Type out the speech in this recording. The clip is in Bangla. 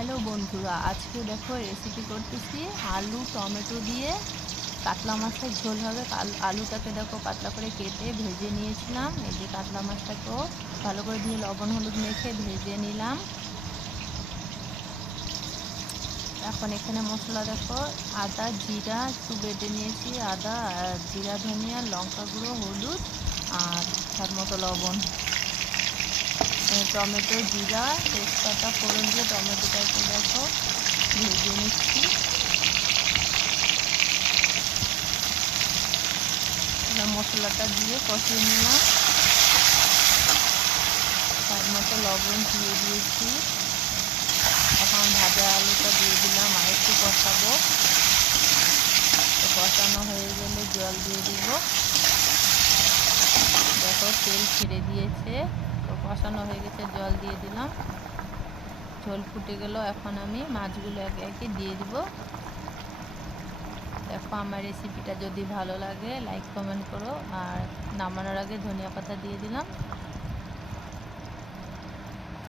হ্যালো বন্ধুরা, আজকে দেখো রেসিপি করতেছি আলু টমেটো দিয়ে কাতলা মাছের ঝোল হবে। আলুটাকে দেখো পাতলা করে কেটে ভেজে নিয়েছিলাম। এই যে কাতলা মাছটাকেও ভালো করে ধুয়ে লবণ হলুদ মেখে ভেজে নিলাম। এখন এখানে মশলা দেখো, আদা জিরা একটু বেটে নিয়েছি, আদা আর জিরা ধনিয়া লঙ্কা গুঁড়ো হলুদ আর স্বাদ মতো লবণ। টমেটো জিরা তেজপাতা ফোড়ন দিয়ে টমেটোটাকে দেখো ভেজে নিচ্ছি। মশলাটা দিয়ে কষিয়ে নিলাম, তার মতো লবণ দিয়ে দিয়েছি। এখন ভাজা আলুটা দিয়ে দিলাম, আর একটু কষাবো। তো কষানো হয়ে গেলে জল দিয়ে দিব। দেখো তেল ছেড়ে দিয়েছে, তো কষানো হয়ে গেছে, জল দিয়ে দিলাম। ঝোল ফুটে গেল, এখন আমি মাছগুলো একে একে দিয়ে দিব। দেখো আমার রেসিপিটা যদি ভালো লাগে লাইক কমেন্ট করো, আর নামানোর আগে ধনিয়া পাতা দিয়ে দিলাম।